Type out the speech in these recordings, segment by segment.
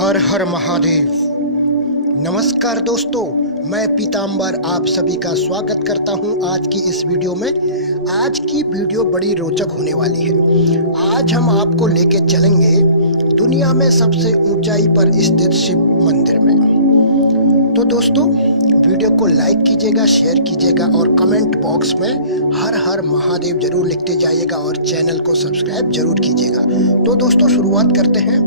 हर हर महादेव। नमस्कार दोस्तों, मैं पीताम्बर आप सभी का स्वागत करता हूं आज की इस वीडियो में। आज की वीडियो बड़ी रोचक होने वाली है। आज हम आपको लेके चलेंगे दुनिया में सबसे ऊंचाई पर स्थित शिव मंदिर में। तो दोस्तों, वीडियो को लाइक कीजिएगा, शेयर कीजिएगा और कमेंट बॉक्स में हर हर महादेव जरूर लिखते जाइएगा और चैनल को सब्सक्राइब जरूर कीजिएगा। तो दोस्तों, शुरुआत करते हैं।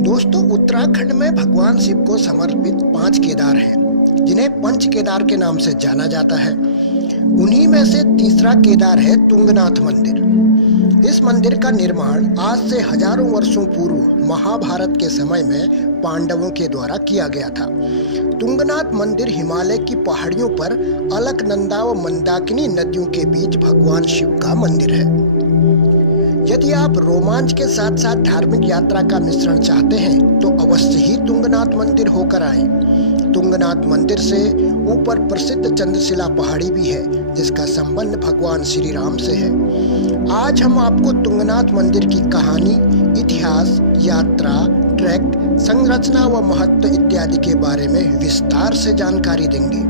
दोस्तों, उत्तराखंड में भगवान शिव को समर्पित 5 केदार हैं, जिन्हें पंच केदार के नाम से जाना जाता है। उन्हीं में से तीसरा केदार है तुंगनाथ मंदिर। इस मंदिर का निर्माण आज से हजारों वर्षों पूर्व महाभारत के समय में पांडवों के द्वारा किया गया था। तुंगनाथ मंदिर हिमालय की पहाड़ियों पर अलकनंदा व मंदाकिनी नदियों के बीच भगवान शिव का मंदिर है। यदि आप रोमांच के साथ साथ धार्मिक यात्रा का मिश्रण चाहते हैं तो अवश्य ही तुंगनाथ मंदिर होकर आएं। तुंगनाथ मंदिर से ऊपर प्रसिद्ध चंद्रशिला पहाड़ी भी है, जिसका संबंध भगवान श्री राम से है। आज हम आपको तुंगनाथ मंदिर की कहानी, इतिहास, यात्रा, ट्रैक, संरचना व महत्व इत्यादि के बारे में विस्तार से जानकारी देंगे।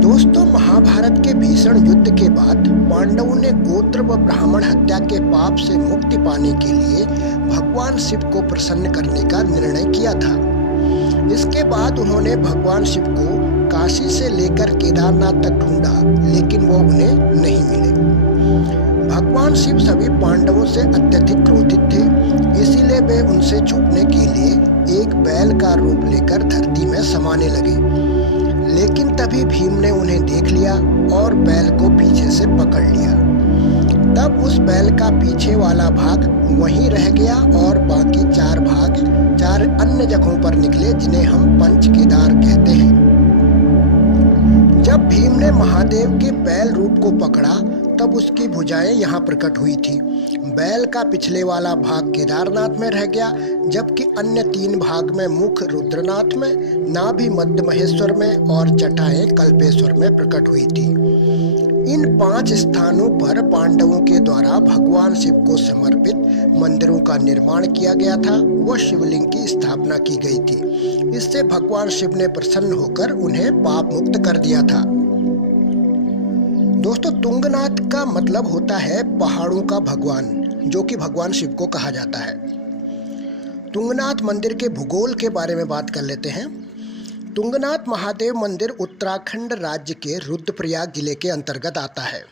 दोस्तों, महाभारत के भीषण युद्ध के बाद पांडवों ने गोत्र व ब्राह्मण हत्या के पाप से मुक्ति पाने के लिए भगवान शिव को प्रसन्न करने का निर्णय किया था। इसके बाद उन्होंने भगवान शिव को काशी से लेकर केदारनाथ तक ढूंढा, लेकिन वो उन्हें नहीं मिले। भगवान शिव सभी पांडवों से अत्यधिक क्रोधित थे, इसीलिए वे उनसे छुपने के लिए एक बैल का रूप लेकर धरती में समाने लगे। लेकिन तभी भीम ने उन्हें देख लिया और बैल को पीछे से पकड़ लिया। तब उस बैल का पीछे वाला भाग वहीं रह गया और बाकी 4 भाग 4 अन्य जगहों पर निकले, जिन्हें हम पंच केदार कहते हैं। जब भीम ने महादेव के बैल रूप को पकड़ा तब उसकी भुजाएं यहाँ प्रकट हुई थी। बैल का पिछले वाला भाग केदारनाथ में रह गया, जबकि अन्य 3 भाग में मुख रुद्रनाथ में, नाभि मध्य महेश्वर में और जटाएं कल्पेश्वर में प्रकट हुई थी। इन 5 स्थानों पर पांडवों के द्वारा भगवान शिव को समर्पित मंदिरों का निर्माण किया गया था व शिवलिंग की स्थापना की गई थी। इससे भगवान शिव ने प्रसन्न होकर उन्हें पाप मुक्त कर दिया था। दोस्तों, तुंगनाथ का मतलब होता है पहाड़ों का भगवान, जो कि भगवान शिव को कहा जाता है। तुंगनाथ मंदिर के भूगोल के बारे में बात कर लेते हैं। तुंगनाथ महादेव मंदिर उत्तराखंड राज्य के रुद्रप्रयाग जिले के अंतर्गत आता है।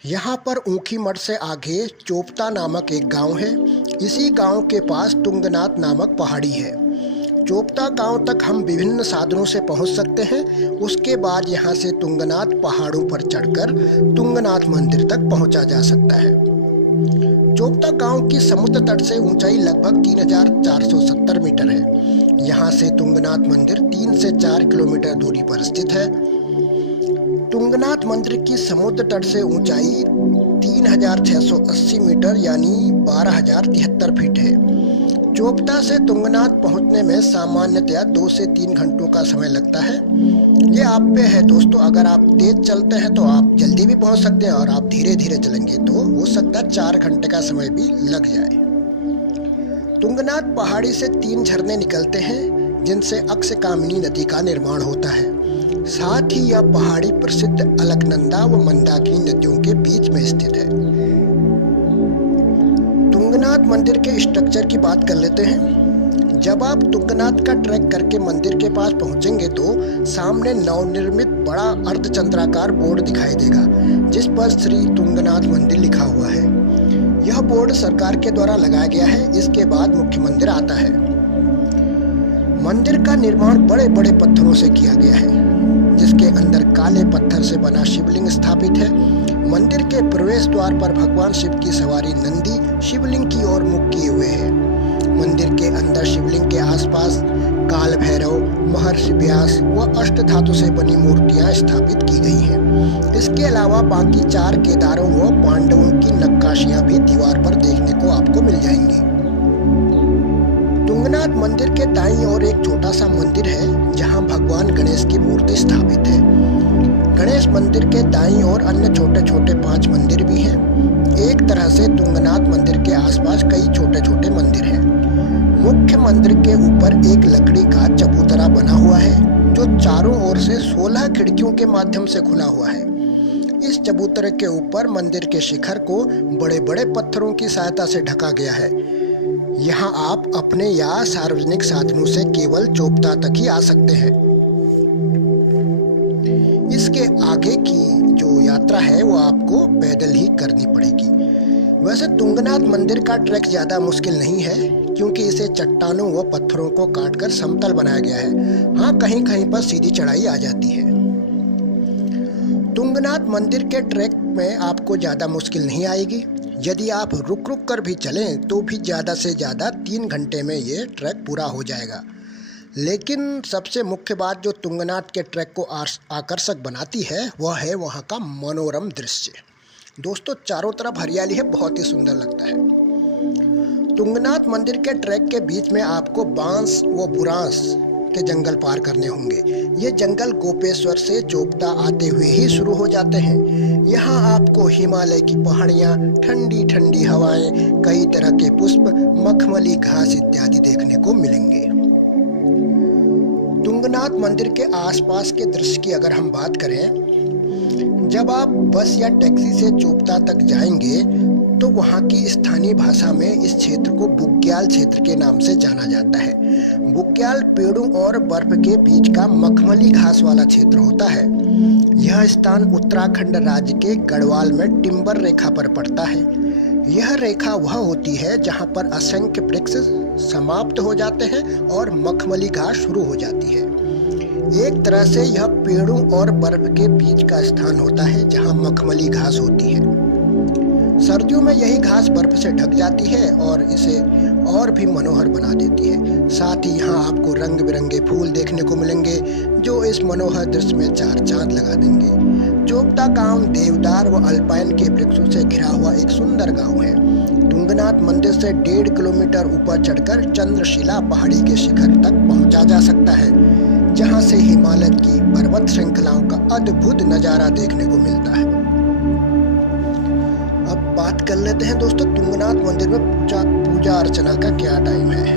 यहाँ पर ऊखीमठ से आगे चोपता नामक एक गांव है। इसी गांव के पास तुंगनाथ नामक पहाड़ी है। चोपता गांव तक हम विभिन्न साधनों से पहुंच सकते हैं। उसके बाद यहां से तुंगनाथ पहाड़ों पर चढ़कर तुंगनाथ मंदिर तक पहुंचा जा सकता है। चोपता गांव की समुद्र तट से ऊंचाई लगभग 3470 मीटर है। यहां से तुंगनाथ मंदिर 3 से 4 किलोमीटर दूरी पर स्थित है। तुंगनाथ मंदिर की समुद्र तट से ऊंचाई 3680 मीटर यानी 12073 फीट है। चोपता से तुंगनाथ पहुंचने में सामान्यतया 2 से 3 घंटों का समय लगता है। ये आप पे है दोस्तों, अगर आप तेज चलते हैं तो आप जल्दी भी पहुंच सकते हैं और आप धीरे धीरे चलेंगे तो हो सकता है 4 घंटे का समय भी लग जाए। तुंगनाथ पहाड़ी से 3 झरने निकलते हैं, जिनसे अक्षकामिनी नदी का निर्माण होता है। साथ ही यह पहाड़ी प्रसिद्ध अलकनंदा व मंदाकिनी नदियों के बीच में स्थित है। तुंगनाथ मंदिर के स्ट्रक्चर की बात कर लेते हैं। जब आप तुंगनाथ का ट्रैक करके मंदिर के पास पहुंचेंगे तो सामने नवनिर्मित बड़ा अर्धचंद्राकार बोर्ड दिखाई देगा, जिस पर श्री तुंगनाथ मंदिर लिखा हुआ है। यह बोर्ड सरकार के द्वारा लगाया गया है। इसके बाद मुख्य मंदिर आता है। मंदिर का निर्माण बड़े बड़े पत्थरों से किया गया है, जिसके अंदर काले पत्थर से बना शिवलिंग स्थापित है। मंदिर के प्रवेश द्वार पर भगवान शिव की सवारी नंदी शिवलिंग की ओर मुख किए हुए है। मंदिर के अंदर शिवलिंग के आसपास काल भैरव, महर्षि व्यास व अष्ट धातु से बनी मूर्तियां स्थापित की गई हैं। इसके अलावा बाकी 4 केदारों व पांडवों की नक्काशियां भी दीवार पर देखने को आपको मिल जाएंगी। तुंगनाथ मंदिर के दाईं ओर एक छोटा सा मंदिर है, जहां भगवान गणेश की मूर्ति स्थापित है। गणेश मंदिर के दाईं ओर अन्य छोटे छोटे 5 मंदिर भी हैं। एक तरह से तुंगनाथ मंदिर के आसपास कई छोटे छोटे मंदिर हैं। मुख्य मंदिर के ऊपर एक लकड़ी का चबूतरा बना हुआ है जो चारों ओर से 16 खिड़कियों के माध्यम से खुला हुआ है। इस चबूतरे के ऊपर मंदिर के शिखर को बड़े बड़े पत्थरों की सहायता से ढका गया है। यहाँ आप अपने या सार्वजनिक साधनों से केवल चोपता तक ही आ सकते हैं। इसके आगे की जो यात्रा है वो आपको पैदल ही करनी पड़ेगी। वैसे तुंगनाथ मंदिर का ट्रैक ज़्यादा मुश्किल नहीं है क्योंकि इसे चट्टानों व पत्थरों को काटकर समतल बनाया गया है। हाँ, कहीं कहीं पर सीधी चढ़ाई आ जाती है। तुंगनाथ मंदिर के ट्रैक में आपको ज़्यादा मुश्किल नहीं आएगी। यदि आप रुक रुक कर भी चलें तो भी ज़्यादा से ज़्यादा 3 घंटे में ये ट्रैक पूरा हो जाएगा। लेकिन सबसे मुख्य बात जो तुंगनाथ के ट्रैक को आकर्षक बनाती है वह है वहाँ का मनोरम दृश्य। दोस्तों, चारों तरफ हरियाली है, बहुत ही सुंदर लगता है। तुंगनाथ मंदिर के ट्रैक के बीच में आपको बांस व बुरांस के जंगल पार करने होंगे। ये जंगल गोपेश्वर से चोपता आते हुए ही शुरू हो जाते हैं। यहाँ आपको हिमालय की पहाड़ियाँ, ठंडी ठंडी हवाएं, कई तरह के पुष्प, मखमली घास इत्यादि देखने को मिलेंगे। तुंगनाथ मंदिर के आसपास के दृश्य की अगर हम बात करें, जब आप बस या टैक्सी से चोपता तक जाएंगे तो वहाँ की स्थानीय भाषा में इस क्षेत्र को बुग्याल क्षेत्र के नाम से जाना जाता है। बुग्याल पेड़ों और बर्फ के बीच का मखमली घास वाला क्षेत्र होता है। यह स्थान उत्तराखंड राज्य के गढ़वाल में टिम्बर रेखा पर पड़ता है। यह रेखा वह होती है जहाँ पर असंख्य वृक्ष समाप्त हो जाते हैं और मखमली घास शुरू हो जाती है। एक तरह से यह पेड़ों और बर्फ के बीच का स्थान होता है जहाँ मखमली घास होती है। सर्दियों में यही घास बर्फ से ढक जाती है और इसे और भी मनोहर बना देती है। साथ ही यहाँ आपको रंग बिरंगे फूल देखने को मिलेंगे जो इस मनोहर दृश्य में 4 चांद लगा देंगे। चोपता गांव देवदार व अल्पाइन के वृक्षों से घिरा हुआ एक सुंदर गांव है। तुंगनाथ मंदिर से 1.5 किलोमीटर ऊपर चढ़कर चंद्रशिला पहाड़ी के शिखर तक पहुंचा जा सकता है, जहां से हिमालय की पर्वत श्रृंखलाओं का अद्भुत नजारा देखने को मिलता है। अब बात कर लेते हैं दोस्तों, तुंगनाथ मंदिर में पूजा अर्चना का क्या टाइम है,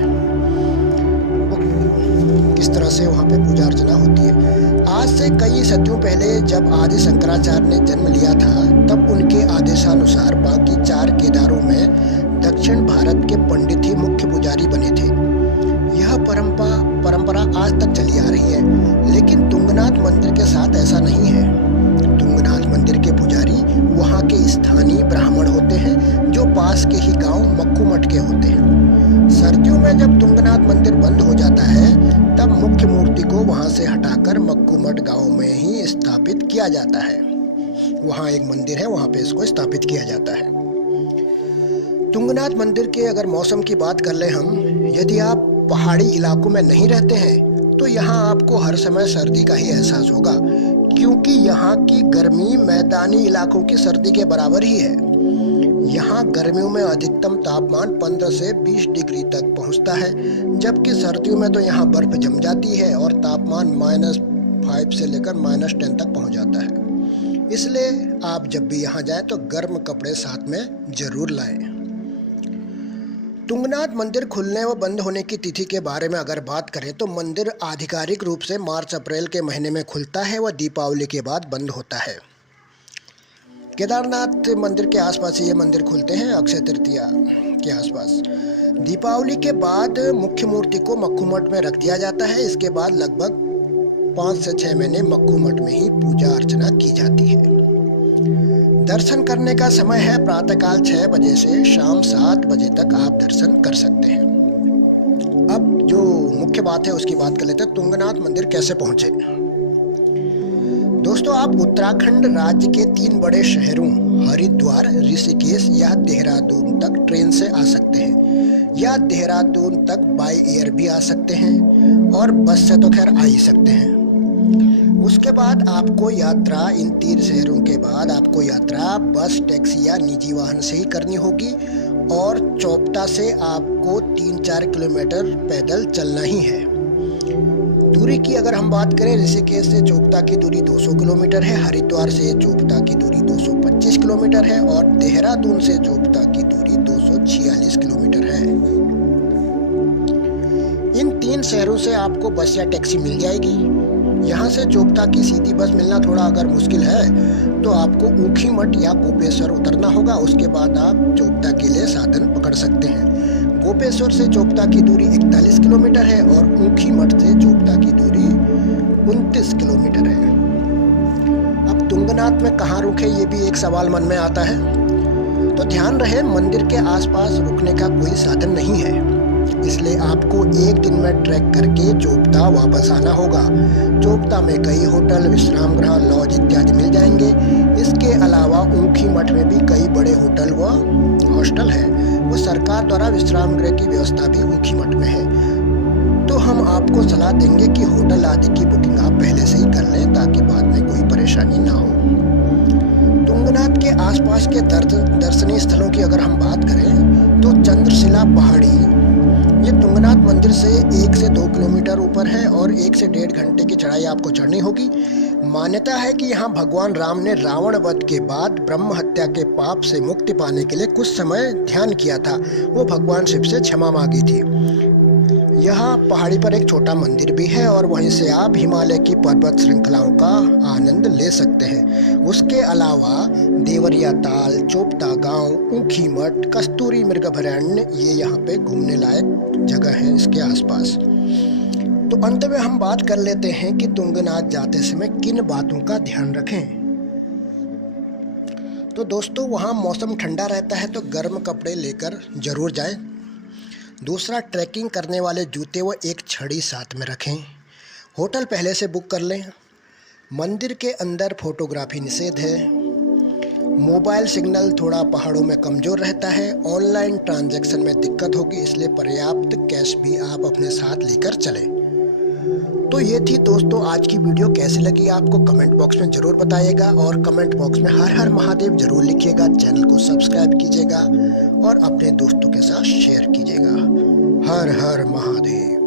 किस तरह से वहाँ पे पूजा अर्चना होती है। आज से कई सदियों पहले जब आदि शंकराचार्य ने जन्म लिया था, तब उनके आदेशानुसार बाकी 4 केदारों में दक्षिण भारत के पंडित ही मुख्य पुजारी बने थे। यह परंपरा आज तक चली आ रही है, लेकिन तुंगनाथ मंदिर के साथ ऐसा नहीं है। तुंगनाथ मंदिर के पुजारी वहाँ के स्थानीय ब्राह्मण होते हैं जो पास के ही गांव मक्कूमठ के होते हैं। सर्दियों में जब तुंगनाथ मंदिर बंद हो जाता है तब मुख्य मूर्ति को वहाँ से हटाकर मक्कूमठ गांव में ही स्थापित किया जाता है। वहाँ एक मंदिर है, वहाँ पे इसको स्थापित किया जाता है। तुंगनाथ मंदिर के अगर मौसम की बात कर ले हम, यदि आप पहाड़ी इलाकों में नहीं रहते हैं तो यहाँ आपको हर समय सर्दी का ही एहसास होगा, क्योंकि यहाँ की गर्मी मैदानी इलाकों की सर्दी के बराबर ही है। यहाँ गर्मियों में अधिकतम तापमान 15 से 20 डिग्री तक पहुँचता है, जबकि सर्दियों में तो यहाँ बर्फ जम जाती है और तापमान -5 से लेकर -10 तक पहुँच जाता है। इसलिए आप जब भी यहाँ जाएं तो गर्म कपड़े साथ में जरूर लाएं। तुंगनाथ मंदिर खुलने व बंद होने की तिथि के बारे में अगर बात करें तो मंदिर आधिकारिक रूप से मार्च-अप्रैल के महीने में खुलता है व दीपावली के बाद बंद होता है। केदारनाथ मंदिर के आसपास ये मंदिर खुलते हैं अक्षय तृतीया के आसपास। दीपावली के बाद मुख्य मूर्ति को मक्कूमठ में रख दिया जाता है। इसके बाद लगभग 5 से 6 महीने मक्कूमठ में ही पूजा अर्चना की जाती है। दर्शन करने का समय है प्रातःकाल 6 बजे से शाम 7 बजे तक आप दर्शन कर सकते हैं। अब जो मुख्य बात है उसकी बात कर लेते हैं, तुंगनाथ मंदिर कैसे पहुंचे। दोस्तों, आप उत्तराखंड राज्य के 3 बड़े शहरों हरिद्वार, ऋषिकेश या देहरादून तक ट्रेन से आ सकते हैं, या देहरादून तक बाय एयर भी आ सकते हैं, और बस से तो खैर आ ही सकते हैं। उसके बाद आपको यात्रा इन 3 शहरों के बाद आपको यात्रा बस, टैक्सी या निजी वाहन से ही करनी होगी, और चोपता से आपको 3-4 किलोमीटर पैदल चलना ही है। दूरी की अगर हम बात करें, ऋषिकेश से चोपता की दूरी 200 किलोमीटर है, हरिद्वार से चोपता की दूरी 225 किलोमीटर है, और देहरादून से चोपता की दूरी 246 किलोमीटर है। इन शहरों से आपको बस या टैक्सी मिल जाएगी। यहाँ से चोपता की सीधी बस मिलना थोड़ा अगर मुश्किल है तो आपको ऊखीमठ या गोपेश्वर उतरना होगा। उसके बाद आप चोपता के लिए साधन पकड़ सकते हैं। गोपेश्वर से चोपता की दूरी 41 किलोमीटर है और ऊखीमठ से चोपता की दूरी 29 किलोमीटर है। अब तुंगनाथ में कहाँ रुके, ये भी एक सवाल मन में आता है। तो ध्यान रहे, मंदिर के आसपास रुकने का कोई साधन नहीं है, इसलिए आपको एक दिन में ट्रैक करके चोपता वापस आना होगा। चोपता में कई होटल, विश्राम गृह, लॉज इत्यादि मिल जाएंगे। इसके अलावा ऊखीमठ में भी कई बड़े होटल व हॉस्टल हैं। वो सरकार द्वारा विश्राम गृह की व्यवस्था भी ऊखीमठ में है। तो हम आपको सलाह देंगे कि होटल आदि की बुकिंग आप पहले से ही कर लें ताकि बाद में कोई परेशानी ना हो। तुंगनाथ के आसपास के दर्शनीय स्थलों की अगर हम बात करें तो चंद्रशिला पहाड़ी, ये तुंगनाथ मंदिर से 1 से 2 किलोमीटर ऊपर है और 1 से 1.5 घंटे की चढ़ाई आपको चढ़नी होगी। मान्यता है कि यहाँ भगवान राम ने रावण वध के बाद ब्रह्म हत्या के पाप से मुक्ति पाने के लिए कुछ समय ध्यान किया था। वो भगवान शिव से क्षमा मांगी थी। यहाँ पहाड़ी पर एक छोटा मंदिर भी है और वहीं से आप हिमालय की पर्वत श्रृंखलाओं का आनंद ले सकते हैं। उसके अलावा देवरिया ताल, चोपता गांव, ऊखीमठ, कस्तूरी मृगभरण्य, ये यहाँ पे घूमने लायक जगह है इसके आसपास। तो अंत में हम बात कर लेते हैं कि तुंगनाथ जाते समय किन बातों का ध्यान रखें। तो दोस्तों, वहाँ मौसम ठंडा रहता है तो गर्म कपड़े लेकर जरूर जाएं। दूसरा, ट्रैकिंग करने वाले जूते व एक छड़ी साथ में रखें। होटल पहले से बुक कर लें। मंदिर के अंदर फोटोग्राफी निषेध है। मोबाइल सिग्नल थोड़ा पहाड़ों में कमज़ोर रहता है। ऑनलाइन ट्रांजैक्शन में दिक्कत होगी, इसलिए पर्याप्त कैश भी आप अपने साथ लेकर चलें। तो ये थी दोस्तों आज की वीडियो। कैसी लगी आपको कमेंट बॉक्स में ज़रूर बताइएगा और कमेंट बॉक्स में हर हर महादेव ज़रूर लिखिएगा। चैनल को सब्सक्राइब कीजिएगा और अपने दोस्तों के साथ शेयर कीजिएगा। हर हर महादेव।